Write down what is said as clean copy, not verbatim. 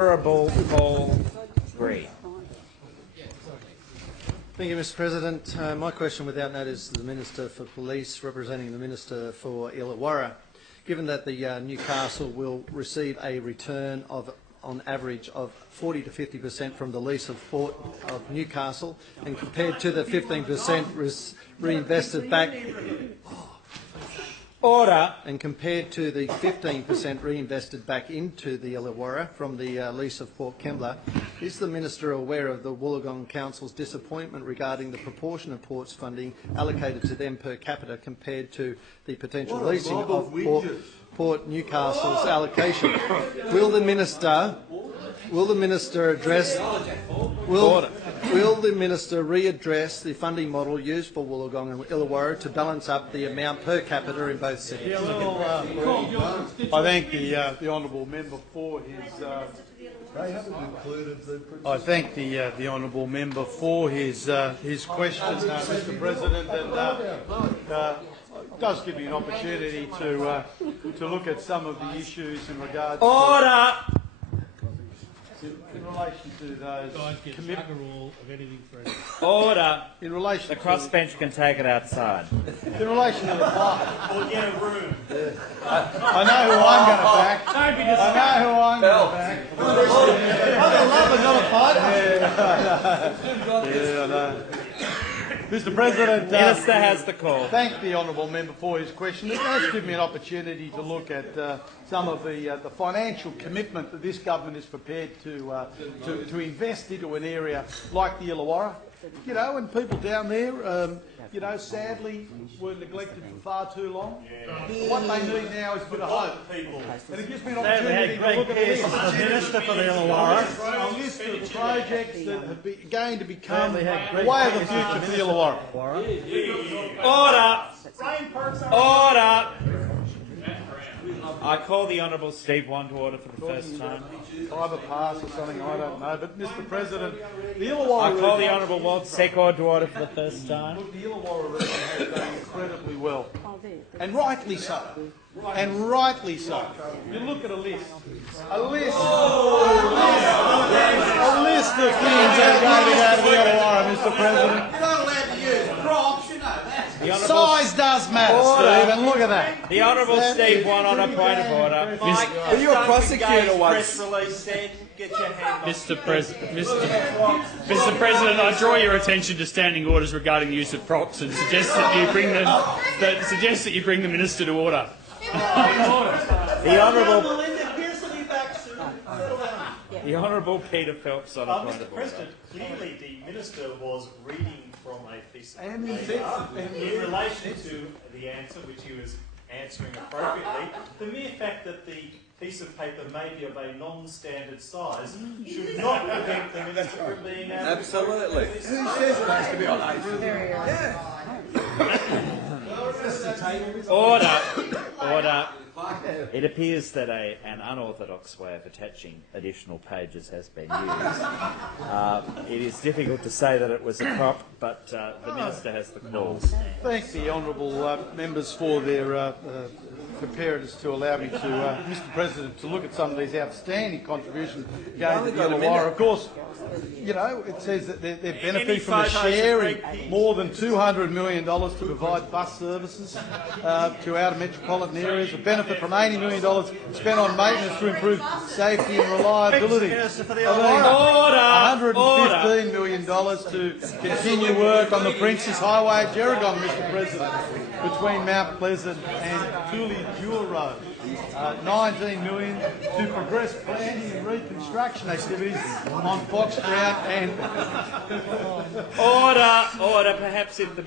Honourable Paul Green. Thank you, Mr. President. My question, without note, is to the Minister for Police, representing the Minister for Illawarra. Given that the Newcastle will receive a return of, on average, of 40 to 50% from the lease of Port of Newcastle, and compared to the 15% reinvested back. Order. And compared to the 15% reinvested back into the Illawarra from the lease of Port Kembla, is the Minister aware of the Wollongong Council's disappointment regarding the proportion of Port's funding allocated to them per capita compared to the potential leasing of Port Newcastle's allocation? Will the Minister readdress the funding model used for Wollongong and Illawarra to balance up the amount per capita in both cities? I thank the honourable member for his. I thank the honourable member for his question, Mr. President, and does give me an opportunity to look at some of the issues in regards. Order. In relation to those Order. in relation The crossbench can take it outside. in relation to the or get a room. I know who I'm going to back. I know who I'm going to back. I'm a lover, not a fighter. Yeah, I know. Mr. President, Minister has the call. thank the honourable member for his question. It does give me an opportunity to look at some of the financial commitment that this government is prepared to invest into an area like the Illawarra. You know, and people down there, you know, sadly were neglected for far too long. What they need now is a bit of hope. And it gives me an opportunity to look at a list. The Minister for the Illawarra. A list of projects that are going to become the way of the future for the Illawarra. Order. Order. I call the Honourable Steve Wan to order for the first time. Either pass or something, I don't know. But Mr. President, the Illawarra. I call the Honourable Walt Secord to order for the first time. Look, the Illawarra region has done incredibly well, and rightly so. And rightly so. You look at a list of things that are going to go to the Illawarra, Mr. President. You're not allowed to use props, you know that. Size does matter, Steve, and look at that. The Honourable Steve Wan on a point of order. Are you a prosecutor once? Mr. President, I draw your attention to standing orders regarding the use of props and suggest that you bring the minister to order. The Honourable Peter Phelps on a point of order. President, clearly the Minister was reading from a piece of And paper in relation to the answer, which he was answering appropriately. The mere fact that the piece of paper may be of a non-standard size should not prevent the Minister from being able Absolutely. Who says it has to be on 8? Order. Order. It appears that an unorthodox way of attaching additional pages has been used. It is difficult to say that it was a prop, but the Minister has the call. Thank the honourable members for their preparedness to allow me to, Mr. President, to look at some of these outstanding contributions going to the Illawarra. Of course, you know, it says that they're benefiting from sharing more than $200 million to provide bus services to outer metropolitan areas, a benefit from $80 million spent on maintenance to improve safety and reliability. $115 million to continue work on the Princes Highway at Gerringong, Mr. President, between Mount Pleasant and Cooley-Dewar Road. $19 million to progress planning and reconstruction activities on Fox Ground and Order. Order. Perhaps if the